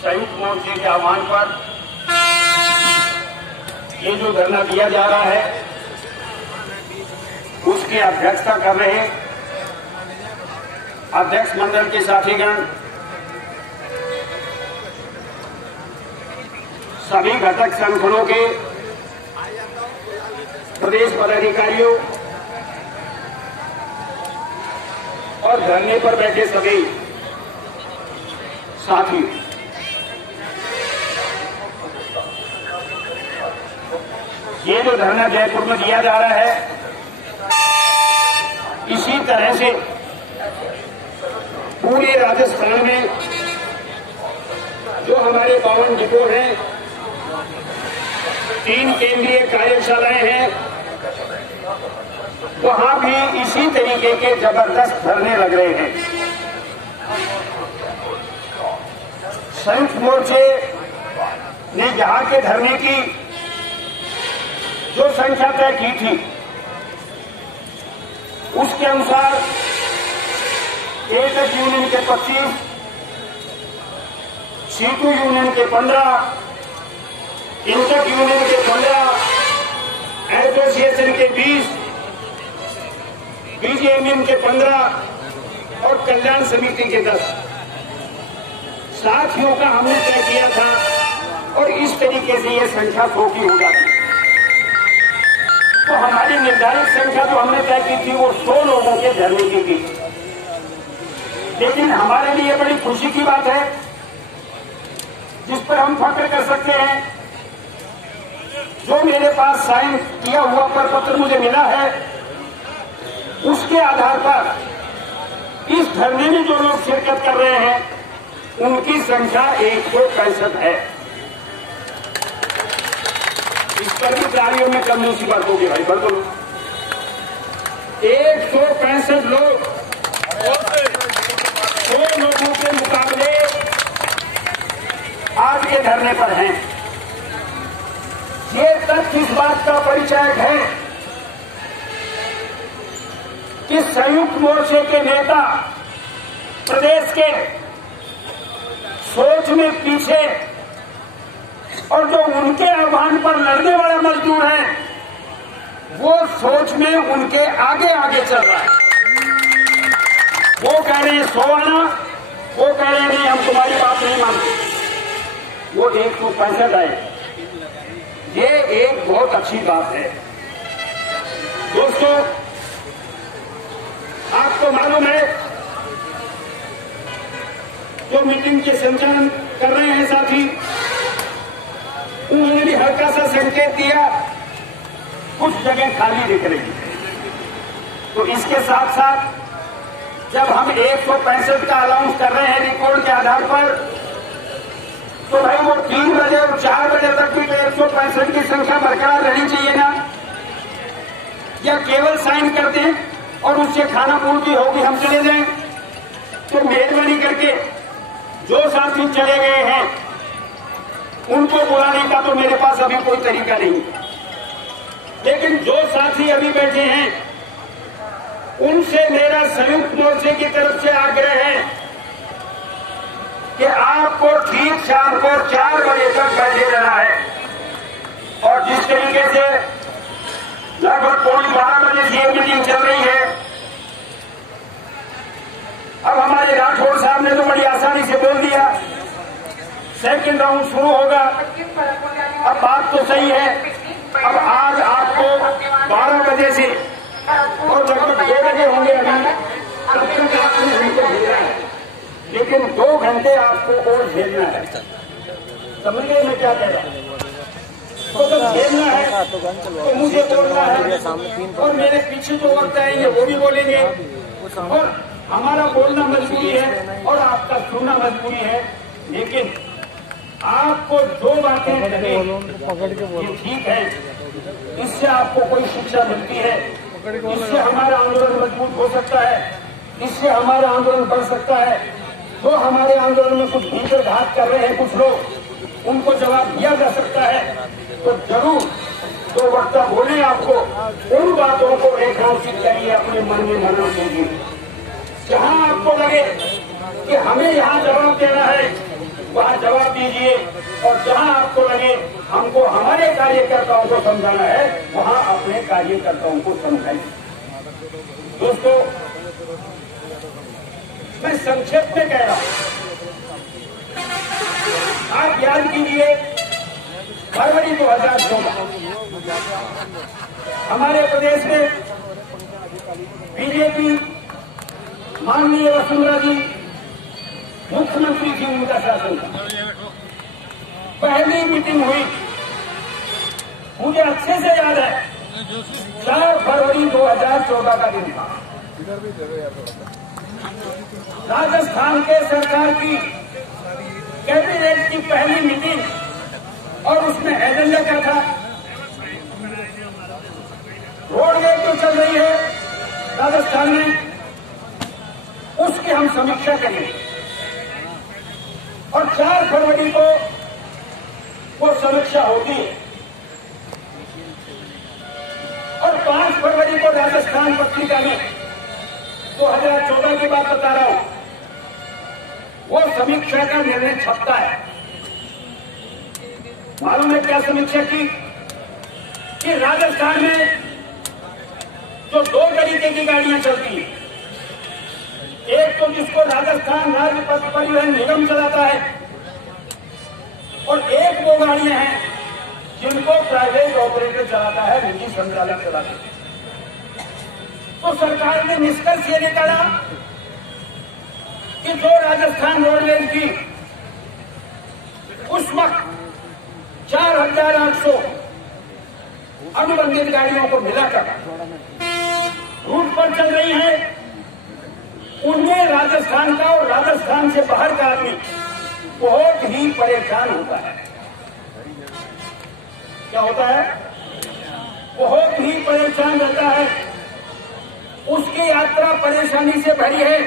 संयुक्त मोर्चे के आह्वान पर ये जो धरना दिया जा रहा है उसकी अध्यक्षता कर रहे अध्यक्ष मंडल के साथीगण, सभी घटक संगठनों के प्रदेश पदाधिकारियों और धरने पर बैठे सभी साथी, ये जो धरना जयपुर में दिया जा रहा है, इसी तरह से पूरे राजस्थान में जो हमारे 52 डिपो हैं, 3 केंद्रीय कार्यशालाएं हैं, वहां भी इसी तरीके के जबरदस्त धरने लग रहे हैं। संयुक्त मोर्चे ने यहां के धरने की जो संख्या तय की थी उसके अनुसार एटक यूनियन के 25, सीटू यूनियन के 15, इंटक यूनियन के 15, एसोसिएशन के 20, बीजेएमएम के 15 और कल्याण समिति के 10 साथियों का हमने तय किया था और इस तरीके से यह संख्या 100 की हो जाती है। तो हमारी निर्धारित संख्या जो हमने तय की थी वो 100 लोगों के धरने की थी। लेकिन हमारे लिए बड़ी खुशी की बात है, जिस पर हम फख्र कर सकते हैं, जो मेरे पास साइन किया हुआ प्रपत्र मुझे मिला है, उसके आधार पर इस धरने में जो लोग शिरकत कर रहे हैं उनकी संख्या 165 है। इस पर भी प्रारियों में कमी सी बात होगी भाई, बढ़ दो। 165 लोग 100 लोगों के मुकाबले आज के धरने पर हैं। ये तथ्य इस बात का परिचायक है कि संयुक्त मोर्चे के नेता प्रदेश के सोच में पीछे और जो उनके आह्वान पर लड़ने वाला मजदूर है वो सोच में उनके आगे आगे चल रहा है। वो कह रहे हैं 100 आना, वो कह रहे हैं नहीं हम तुम्हारी बात नहीं मानते, वो 165 आए। ये एक बहुत अच्छी बात है। दोस्तों, आपको मालूम है जो मीटिंग के संचालन कर रहे हैं साथी, उन्होंने भी हल्का सा संकेत दिया कुछ जगह खाली दिख रही है। तो इसके साथ साथ जब हम 165 का अलाउंस कर रहे हैं रिकॉर्ड के आधार पर, तो भाई वो 3 बजे और 4 बजे तक भी 165 की संख्या बरकरार रहनी चाहिए ना, या केवल साइन कर दें और उससे खाना पूर्ति होगी हम चले जाएं। तो मेहरबानी करके जो साथी चले गए हैं उनको बुलाने का तो मेरे पास अभी कोई तरीका नहीं, लेकिन जो साथी अभी बैठे हैं उनसे मेरा संयुक्त मोर्चे की तरफ से आग्रह है कि आपको ठीक शाम को 4 बजे तक बैठे रहना है। और जिस तरीके से लगभग 12:15 बजे से ये मीटिंग चल रही है, अब हमारे राठौड़ साहब ने तो बड़ी आसानी से बोल दिया सेकंड राउंड शुरू होगा। अब बात तो सही है, अब आज आपको 12 बजे से और लगभग 2 बजे होंगे अभी, तब तक आपने हमको भेजा है, लेकिन 2 घंटे आपको और झेलना है। समझ गए मैं क्या कह रहा हूँ? तो जब झेलना है तो मुझे बोलना है और मेरे पीछे जो वक्त आएंगे वो भी बोलेंगे, और हमारा बोलना मजबूरी है और आपका सुनना मजबूरी है। लेकिन आपको जो बातें ये ठीक है, इससे आपको कोई शिक्षा मिलती है, इससे हमारा आंदोलन मजबूत हो सकता है, इससे हमारा आंदोलन बढ़ सकता है। जो हमारे आंदोलन में कुछ भीतर घात कर रहे हैं कुछ लोग, उनको जवाब दिया जा सकता है। तो जरूर जो वक्ता बोले आपको उन बातों को रेखांकित करिए अपने मन में मना कीजिए। जहां आपको लगे कि हमें यहां जवाब देना है, वहां जवाब कीजिए और जहां आपको लगे हमको हमारे कार्यकर्ताओं को समझाना है वहां अपने कार्यकर्ताओं को समझाइए। दोस्तों, मैं संक्षेप में कह रहा हूं, आप याद कीजिए फरवरी 2014 हमारे प्रदेश में बीजेपी माननीय वसुंधरा जी मुख्यमंत्री थी, उनका शासन था। पहली मीटिंग हुई, मुझे अच्छे से याद है, 4 फरवरी 2014 का दिन था। राजस्थान के सरकार की कैबिनेट की पहली मीटिंग और उसमें एजेंडा क्या था? रोडवेज जो चल रही है राजस्थान में उसकी हम समीक्षा करेंगे और 4 फरवरी को वो समीक्षा होती है और 5 फरवरी को राजस्थान पत्रिका में 2014 की बात बता रहा हूं, वो समीक्षा का निर्णय छपता है। मालूम है क्या समीक्षा की? कि राजस्थान में जो 2 तरीके की गाड़ियां चलती हैं, एक तो जिसको राजस्थान राज्य पथ परिवहन निगम चलाता है और एक वो गाड़ियां हैं जिनको प्राइवेट ऑपरेटर चलाता है, निजी संचालक चलाता है। तो सरकार ने निष्कर्ष ये निकाला कि जो राजस्थान रोडवेज की उस वक्त 4,800 अनुबंधित गाड़ियों को मिलाकर रूट पर चल रही है, उनमें राजस्थान का और राजस्थान से बाहर का आदमी बहुत ही परेशान होता है। क्या होता है? बहुत ही परेशान रहता है, उसकी यात्रा परेशानी से भरी है,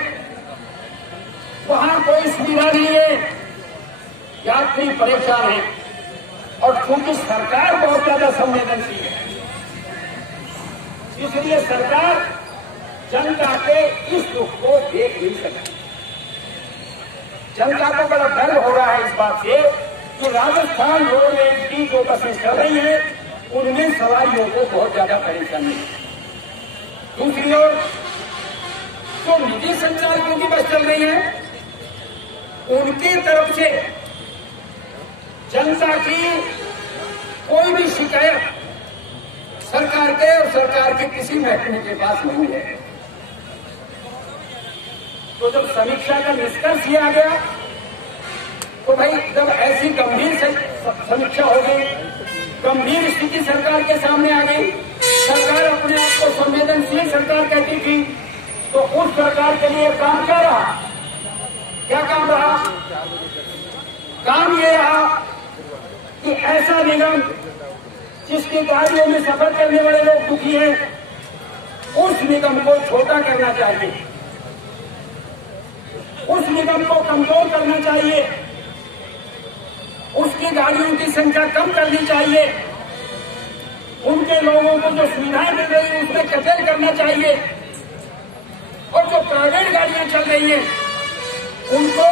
वहां कोई सुविधा नहीं है, यात्री परेशान है और चूंकि सरकार बहुत ज्यादा संवेदनशील है, इसलिए सरकार जनता के इस दुख को देख नहीं सकती। जनता को बड़ा गर्व हो रहा है इस बात से कि राजस्थान रोडवेज की जो बसें चल रही है उनमें सवारियों को बहुत ज्यादा परेशानी है। दूसरी ओर जो निजी संचालकों की बस चल रही है उनकी तरफ से जनता की कोई भी शिकायत सरकार के और सरकार के किसी महकमे के पास नहीं है। तो जब समीक्षा का निष्कर्ष ये आ गया तो भाई जब ऐसी गंभीर समीक्षा हो गई, गंभीर स्थिति सरकार के सामने आ गई, सरकार अपने आप को संवेदनशील सरकार कहती थी, तो उस सरकार के लिए काम क्या रहा? क्या काम रहा? काम ये रहा कि ऐसा निगम जिसकी गाड़ियों में सफर करने वाले लोग दुखी हैं, उस निगम को छोटा करना चाहिए, उस निगम को कमजोर करना चाहिए, उसकी गाड़ियों की संख्या कम करनी चाहिए, उनके लोगों को जो सुविधाएं मिल रही है उसमें कटौती करना चाहिए और जो प्राइवेट गाड़ियां चल रही हैं उनको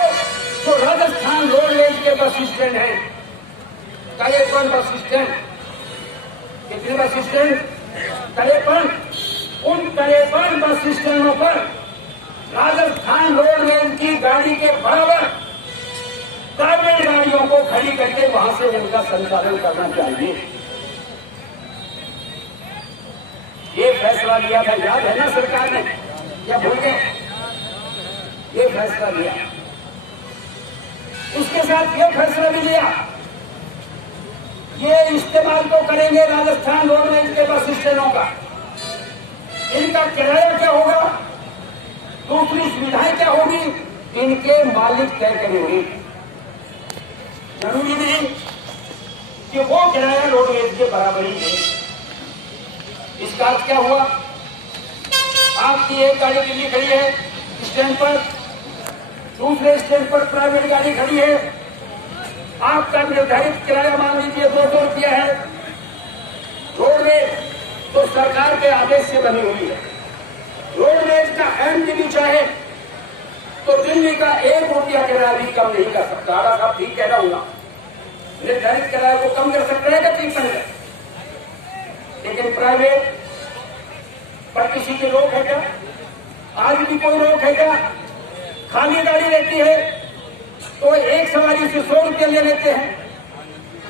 जो राजस्थान रोडवेज के बस स्टैंड है, 53 बस स्टैंड, कितने बस स्टैंड? 53, उन 53 बस स्टैंडों पर राजस्थान रोडवेज की गाड़ी के बराबर प्राइवेट गाड़ियों को खड़ी करके वहां से उनका संचालन करना चाहिए। ये फैसला लिया था, याद है ना सरकार ने? क्या भूल गए? ये फैसला लिया। उसके साथ ये फैसला भी लिया, ये इस्तेमाल तो करेंगे राजस्थान रोडवेज के बस स्टैंडों का, इनका किराया क्या होगा, दूसरी सुविधाएं क्या होगी, इनके मालिक तय करेंगे। जरूरी नहीं कि वो किराया रोडवेज के बराबर ही है। इसका अर्थ क्या हुआ? आपकी एक गाड़ी दिल्ली खड़ी है स्टैंड पर, दूसरे स्टैंड पर प्राइवेट गाड़ी खड़ी है, आपका निर्धारित किराया मान लीजिए 200 रुपया है, रोडवेज तो सरकार के आदेश से बनी हुई है। रोडवेज का एमडी चाहे तो दिल्ली का 1 रुपया किराया भी कम नहीं कर सकता। आला साहब ठीक कह रहा हूँ, निर्धारित किराए को कम कर सकता है कि ठीक कर है, लेकिन प्राइवेट पर किसी की रोक है क्या? आज भी कोई रोक है क्या? खाली गाड़ी रहती है तो एक सवारी से 100 रुपये ले लेते हैं,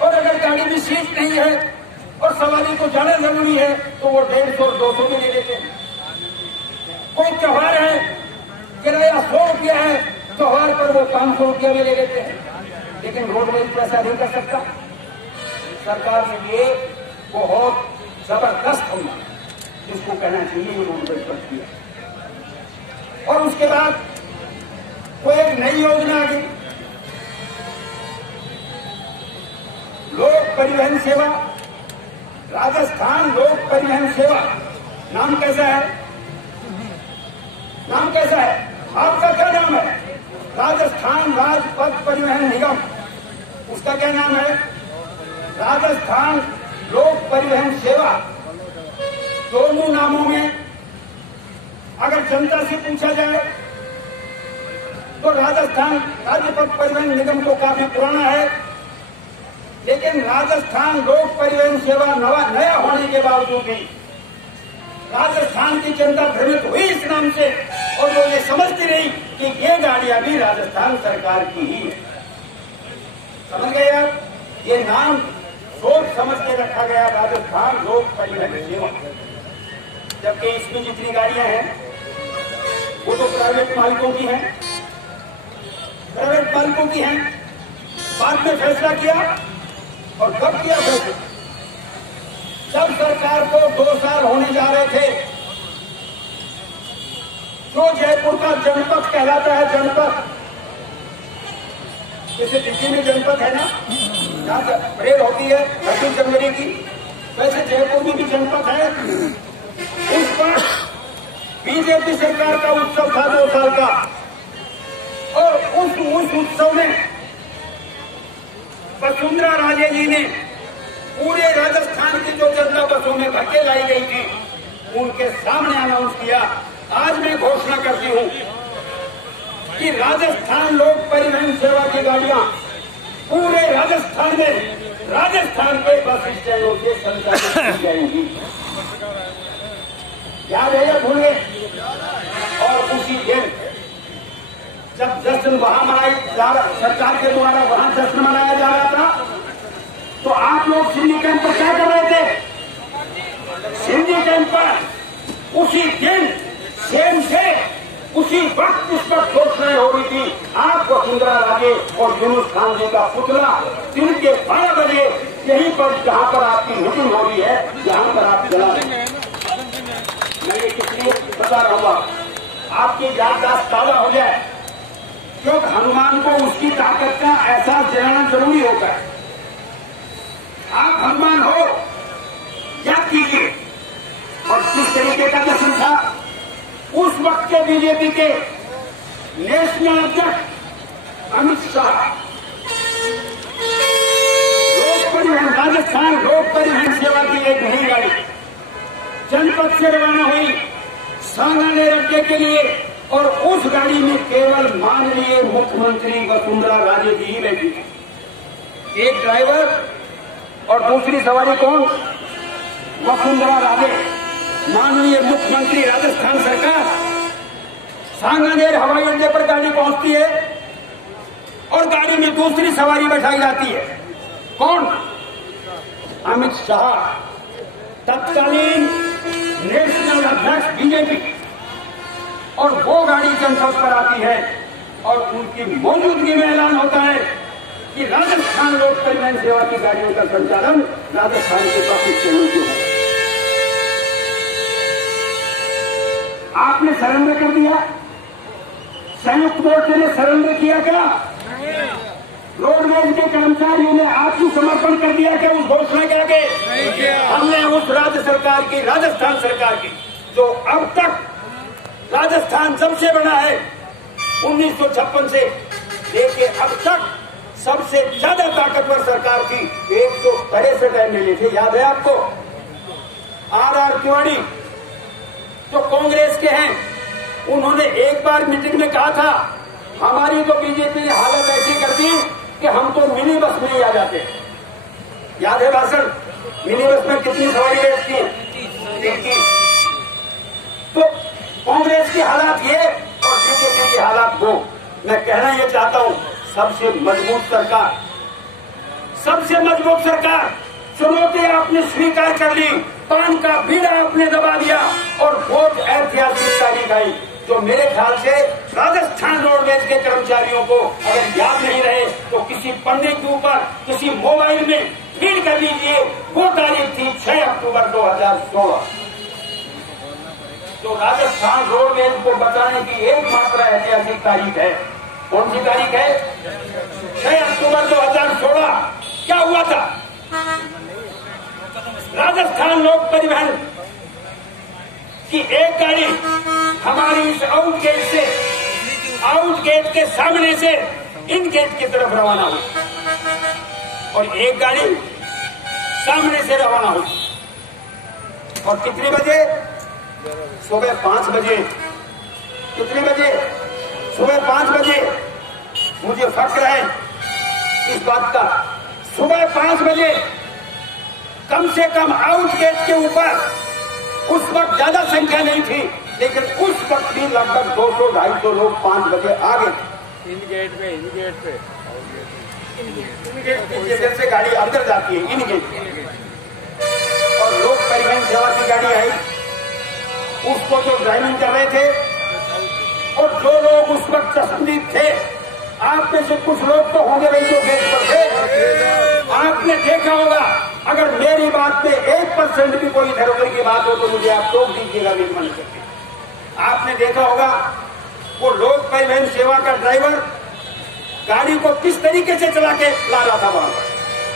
और अगर गाड़ी में सीट नहीं है और सवारी को जाना जरूरी है तो वो 150 और 200 भी ले लेते हैं। कोई त्योहार है, किराया 100 रुपया है, त्योहार पर वो 500 रुपया भी ले लेते हैं, लेकिन रोडवेज पैसा नहीं कर सकता। सरकार ने ये बहुत जबरदस्त हमला, जिसको कहना चाहिए, ये रोडवेज पर किया। और उसके बाद कोई एक नई योजना आ गई, लोक परिवहन सेवा, राजस्थान लोक परिवहन सेवा। नाम कैसा है? नाम कैसा है? आपका क्या नाम है? राजस्थान राजपथ परिवहन निगम। उसका क्या नाम है? राजस्थान लोक परिवहन सेवा। दोनों नामों में अगर जनता से पूछा जाए तो राजस्थान राजपथ परिवहन निगम तो काफी पुराना है, लेकिन राजस्थान लोक परिवहन सेवा नया होने के बावजूद भी राजस्थान की जनता भ्रमित हुई इस नाम से, और वो ये समझती रही कि ये गाड़ियां भी राजस्थान सरकार की ही है। समझ गए आप? ये नाम सोच समझ के रखा गया, राजस्थान लोक परिवहन सेवा। जबकि इसमें जितनी गाड़ियां हैं वो तो प्राइवेट मालिकों की हैं, प्राइवेट मालिकों की हैं। बाद में फैसला किया, और कब किया फैसला? जब सरकार को 2 साल होने जा रहे थे, जो जयपुर का जनपद कहलाता है, जनपद जैसे दिल्ली में जनपद है ना, जहां परेड होती है 26 जनवरी की, वैसे जयपुर में भी जनपद है। उस पर बीजेपी सरकार का उत्सव था 2 साल का, और उस उत्सव में वसुंधरा राजे जी ने पूरे राजस्थान की जो जनता बसों में भर्ती लाई गई थी, उनके सामने अनाउंस किया, आज मैं घोषणा करती हूं कि राजस्थान लोक परिवहन सेवा की गाड़ियां पूरे राजस्थान में, राजस्थान के बस स्टैंडों से संचालित की जाएंगी। याद है या भूल गए? और उसी दिन जब जश्न वहां मनाई सरकार के द्वारा वहां जश्न मनाया जा रहा था, तो आप लोग सिंधी कैंप पर क्या कर रहे थे? सिंधी कैंप पर उसी दिन सेम से उसी वक्त इस पर घोषणाएं हो रही थी। आप वसुंधरा राजे और यूनुस खान जी का पुतला दिन के 12 बजे यहीं पर, जहां पर आपकी मीटिंग हो रही है, जहां पर आप चला रहे हैं। मैं ये किसलिए बता रहा हूँ, आपकी याददाश्त ताजा हो जाए, क्योंकि हनुमान को उसकी ताकत का एहसास दिलाना जरूरी होता है। आप हनुमान हो, याद कीजिए। और किस तरीके का जश्न था उस वक्त के बीजेपी के नेशनल अध्यक्ष अमित शाह। लोक परिवहन, राजस्थान लोक परिवहन सेवा की एक नई गाड़ी जनपद से रवाना हुई सांगानेर अड्डे के लिए, और उस गाड़ी में केवल माननीय मुख्यमंत्री वसुंधरा राजे जी ही बैठी थी। एक ड्राइवर और दूसरी सवारी कौन? वसुंधरा राजे। माननीय मुख्यमंत्री राजस्थान सरकार, सांगानेर हवाई अड्डे पर गाड़ी पहुंचती है और गाड़ी में दूसरी सवारी बैठाई जाती है। कौन? अमित शाह, तत्कालीन नेशनल अध्यक्ष बीजेपी। और वो गाड़ी जनपद पर आती है और उनकी मौजूदगी में ऐलान होता है कि राजस्थान लोक परिवहन सेवा की गाड़ियों का संचालन राजस्थान के बस स्टैंडों से होगा। आपने सरेंडर कर दिया? संयुक्त मोर्चे ने सरेंडर किया क्या? रोडवेज के कर्मचारियों ने आत्मसमर्पण कर दिया क्या उस घोषणा के आगे? हमने उस राज्य सरकार की, राजस्थान सरकार की, जो अब तक राजस्थान सबसे बड़ा है 1956 से लेके अब तक सबसे ज्यादा ताकतवर सरकार की 163 एमएलए थे, याद है आपको? आर तिवारी जो कांग्रेस के हैं, उन्होंने एक बार मीटिंग में कहा था हमारी तो बीजेपी ने हालत ऐसी कर दी कि हम तो मिनी बस में ही आ जाते। याद है भाषण, मिनी बस में कितनी सवारी बैठती है? तो कांग्रेस की हालात ये और बीजेपी की हालात वो। मैं कहना ये चाहता हूं, सबसे मजबूत सरकार, सबसे मजबूत सरकार, चुनौती आपने स्वीकार कर ली, पान का बीड़ा आपने दबा दिया और बहुत ऐतिहासिक तारीख आई जो मेरे ख्याल से राजस्थान रोडवेज के कर्मचारियों को अगर याद नहीं रहे तो किसी पन्ने के ऊपर किसी मोबाइल में फीड कर लीजिए। वो तारीख थी 6 अक्टूबर 2016। तो राजस्थान रोडवेज को बचाने की एकमात्र ऐतिहासिक तारीख है। कौन सी तारीख है? 6 अक्टूबर 2016। क्या हुआ था? राजस्थान लोक परिवहन की एक गाड़ी हमारी इस आउट गेट के सामने से इन गेट की तरफ रवाना हुई और एक गाड़ी सामने से रवाना हुई। और कितने बजे? सुबह 5 बजे। कितने बजे? सुबह 5 बजे। मुझे फक्र है इस बात का। सुबह 5 बजे कम से कम आउट गेट के ऊपर उस वक्त ज्यादा संख्या नहीं थी, लेकिन उस वक्त भी लगभग 200-250 लोग 5 बजे आ गए। इन गेट पे जैसे गाड़ी अंदर जाती है, इन गेट पे। और लोक परिवहन सेवा की गाड़ी आई, उसको जो ड्राइविंग कर रहे थे और जो लोग उस वक्त पसंदीद थे, आप में से कुछ लोग तो होंगे भाई जो गेट पर थे, आपने देखा होगा। अगर मेरी बात में 1% भी कोई इधर उधर की बात हो तो मुझे आप टोक दीजिएगा, मेरी मन करके। आपने देखा होगा वो लोक परिवहन सेवा का ड्राइवर गाड़ी को किस तरीके से चला के ला रहा था वहां पर।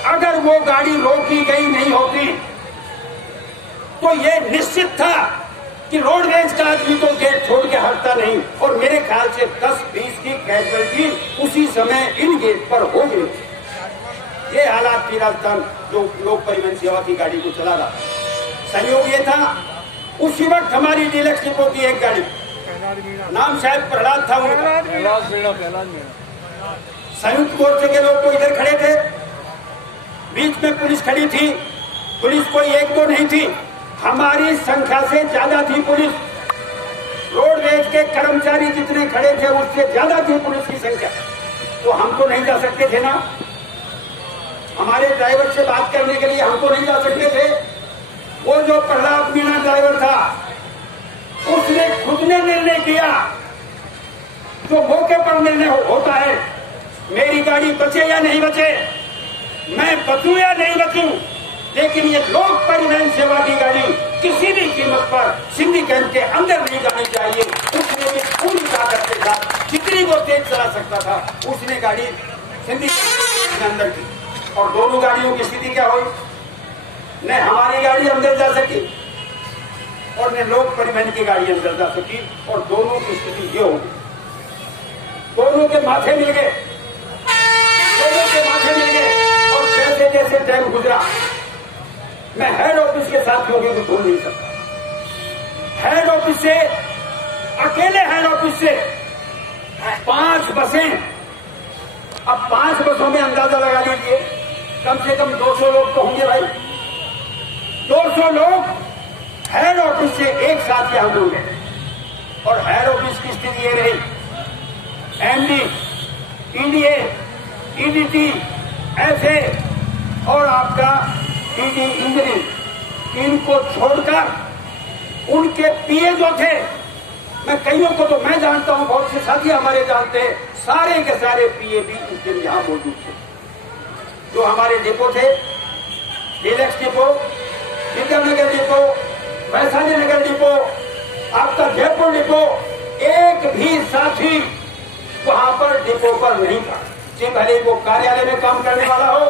अगर वो गाड़ी रोकी गई नहीं होती तो ये निश्चित था कि रोडवेज का आदमी तो गेट छोड़ के हटता नहीं। और मेरे ख्याल से 10-20 की कैजुअलिटी उसी समय इन गेट पर हो गई। ये हालात थी राजस्थान जो लोक परिवहन सेवा की गाड़ी को चला रहा। संयोग ये था, उसी वक्त हमारी डीलक्स डिपो की एक गाड़ी, नाम शायद प्रहलाद था उनका, संयुक्त मोर्चे के लोग तो इधर खड़े थे, बीच में पुलिस खड़ी थी। पुलिस कोई एक दो नहीं थी, हमारी संख्या से ज्यादा थी पुलिस। रोडवेज के कर्मचारी जितने खड़े थे उससे ज्यादा थी पुलिस की संख्या। तो हम तो नहीं जा सकते थे ना, हमारे ड्राइवर से बात करने के लिए हम तो नहीं जा सकते थे। वो जो प्रहलाद मीणा ड्राइवर था उसने खुद ने निर्णय किया, जो मौके पर निर्णय होता है, मेरी गाड़ी बचे या नहीं बचे, मैं बचूं या नहीं बचूं, लेकिन ये लोक परिवहन सेवा की गाड़ी किसी भी कीमत पर सिंधी कैंप के अंदर नहीं जानी चाहिए। उसने भी पूरी ताकत के साथ जितनी वो तेज चला सकता था उसने गाड़ी सिंधी कैंप के अंदर की। और दोनों गाड़ियों की स्थिति क्या हुई? न हमारी गाड़ी अंदर जा सकी और न लोक परिवहन की गाड़ी अंदर जा सकी। और दोनों की स्थिति ये हो गई, दोनों के माथे मिल गए, दोनों के माथे मिल गए। और जैसे जैसे टाइम गुजरा, मैं हेड ऑफिस के साथियों को भूल नहीं सकता। हेड ऑफिस से, अकेले हेड ऑफिस से 5 बसें, अब 5 बसों में अंदाजा लगा लीजिए कम से कम 200 लोग तो होंगे भाई। 200 लोग हेड ऑफिस से एक साथ यहां जुड़ गए। और हेड ऑफिस की स्थिति ये रही, एमडी, ईडीए, ईडीटी, एफए और आपका ईडी इंजीनियरिंग, इनको छोड़कर उनके पीए जो थे, मैं कईयों को तो मैं जानता हूं, बहुत से साथी हमारे जानते हैं, सारे के सारे पीए भी उस दिन यहां मौजूद थे। जो हमारे डिपो थे, deluxe depot, Vidyanagar depot, Vaishali Nagar depot, आपका जयपुर डिपो, एक भी साथी वहां पर डिपो पर नहीं था। चाहे भले वो कार्यालय में काम करने वाला हो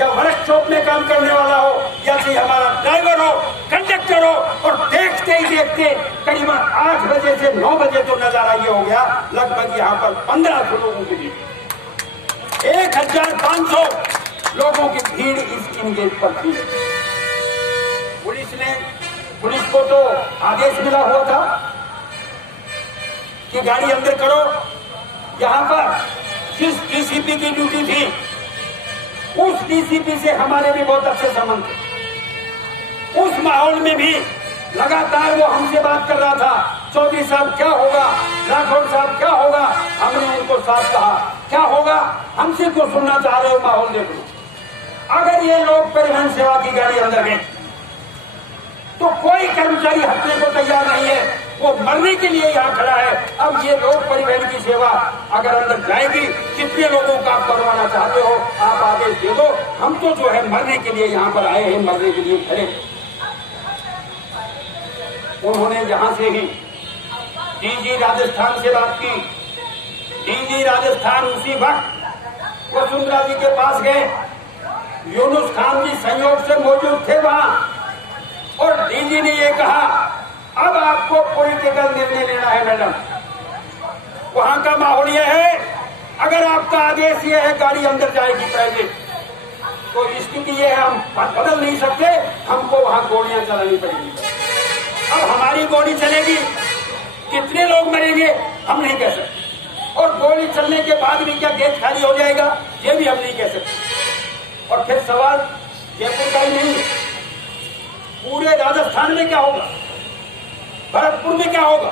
या वर्कशॉप में काम करने वाला हो या चाहे हमारा ड्राइवर हो, कंडक्टर हो। और देखते ही देखते करीबन 8 बजे से 9 बजे तो नजारा ये हो गया, लगभग यहाँ पर 1500 लोगों की भीड़, 1500 लोगों की भीड़ इस इन गेट पर थी। पुलिस को तो आदेश मिला हुआ था कि गाड़ी अंदर करो, यहाँ पर जिस डीसीपी की ड्यूटी थी उस डीसीपी से हमारे भी बहुत अच्छे संबंध थे। उस माहौल में भी लगातार वो हमसे बात कर रहा था, चौधरी साहब क्या होगा, राठौड़ साहब क्या होगा। हमने उनको साफ कहा क्या होगा, हमसे क्यों सुनना चाह रहे हो, माहौल देख लो। अगर ये लोग परिवहन सेवा की गाड़ी अंदर गए तो कोई कर्मचारी हटने को तैयार नहीं है, वो मरने के लिए यहाँ खड़ा है। अब ये लोग परिवहन की सेवा अगर अंदर जाएगी, कितने लोगों का आप करवाना चाहते हो, आप आदेश दे दो। हम तो जो है मरने के लिए यहाँ पर आए हैं, मरने के लिए खड़े। उन्होंने यहां से ही डीजी राजस्थान से बात की। डीजी राजस्थान उसी वक्त वसुंधरा जी के पास गए, यूनुस खान जी संयोग से मौजूद थे वहां, और डीजी ने ये कहा अब आपको पॉलिटिकल निर्णय लेना है मैडम। वहां का माहौल यह है, अगर आपका आदेश ये है गाड़ी अंदर जाएगी प्राइवेट, तो स्थिति ये है हम बदल नहीं सकते, हमको वहां गोलियां चलानी पड़ेगी। अब हमारी गोली चलेगी, कितने लोग मरेंगे हम नहीं कह सकते, और गोली चलने के बाद भी क्या गेट खाली हो जाएगा ये भी हम नहीं कह सकते। और फिर सवाल जयपुर का ही नहीं, पूरे राजस्थान में क्या होगा, भरतपुर में क्या होगा,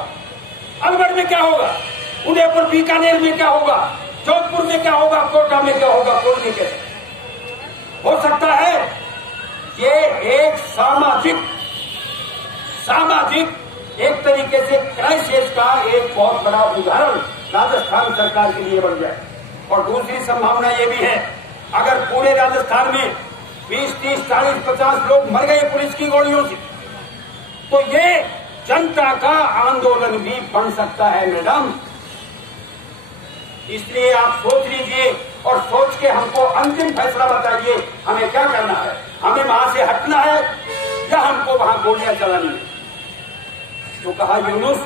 अलवर में क्या होगा, उदयपुर बीकानेर में क्या होगा, जोधपुर में क्या होगा, कोटा में क्या होगा, कोई नहीं कह सकता। हो सकता है ये एक सामाजिक एक तरीके से क्राइसिस का एक बहुत बड़ा उदाहरण राजस्थान सरकार के लिए बन जाए। और दूसरी संभावना ये भी है, अगर पूरे राजस्थान में 20, 30, 40, 50 लोग मर गए पुलिस की गोलियों से, तो ये जनता का आंदोलन भी बन सकता है मैडम। इसलिए आप सोच लीजिए और सोच के हमको अंतिम फैसला बताइए, हमें क्या करना है, हमें वहां से हटना है या हमको वहां गोलियां चलानी है। तो कहा यूनुस,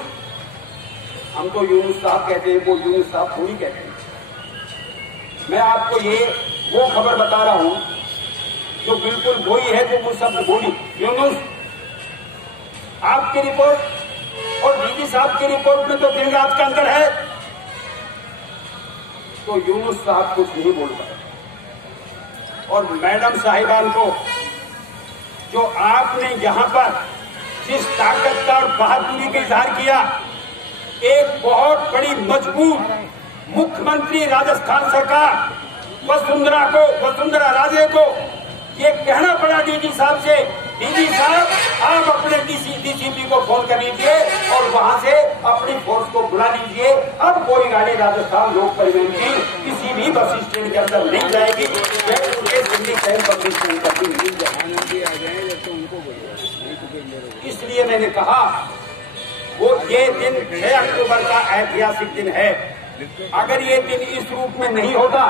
हम तो यूनुस साहब कहते हैं, वो यूनुस साहब थोड़ी कहते हैं। मैं आपको ये वो खबर बता रहा हूं जो बिल्कुल वही है जो वो शब्द बोली। यूनुस आपकी रिपोर्ट और डीजी साहब की रिपोर्ट में तो दिन रात का अंतर है। तो यूनुस साहब कुछ नहीं बोल पाए। और मैडम साहिबान को जो आपने यहां पर जिस ताकत का और बहादुरी का इजहार किया, एक बहुत बड़ी मजबूत मुख्यमंत्री राजस्थान सरकार वसुंधरा राजे को ये कहना पड़ा डीजी साहब से, डीजी साहब आप अपने डीसीपी को फोन कर लीजिए और वहां से अपनी फोर्स को बुला लीजिए। अब कोई गाड़ी राजस्थान लोक परिवहन की किसी भी बस स्टैंड के अंदर नहीं जाएगी, पब्लिक स्टैंड पर भी नहीं जाएगी। इसलिए मैंने कहा वो ये दिन 6 अक्टूबर का ऐतिहासिक दिन है। अगर ये दिन इस रूप में नहीं होता,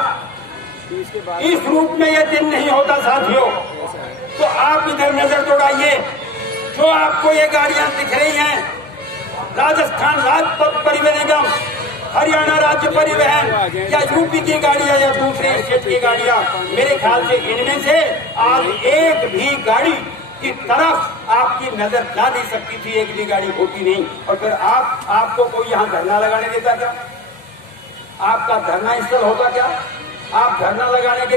इस रूप में ये दिन नहीं होता साथियों, तो आप इधर नजर दौड़ाइए, जो आपको ये गाड़ियां दिख रही हैं, राजस्थान राज्य परिवहन निगम, हरियाणा राज्य परिवहन या यूपी की गाड़ियां या दूसरे स्टेट की गाड़ियां, मेरे ख्याल से इनमें से आज एक भी गाड़ी की तरफ आपकी नजर जा नहीं सकती थी, एक भी गाड़ी होती नहीं। और फिर आपको कोई यहाँ धरना लगाने देता क्या? आपका धरना स्थल होता क्या? आप धरना लगाने के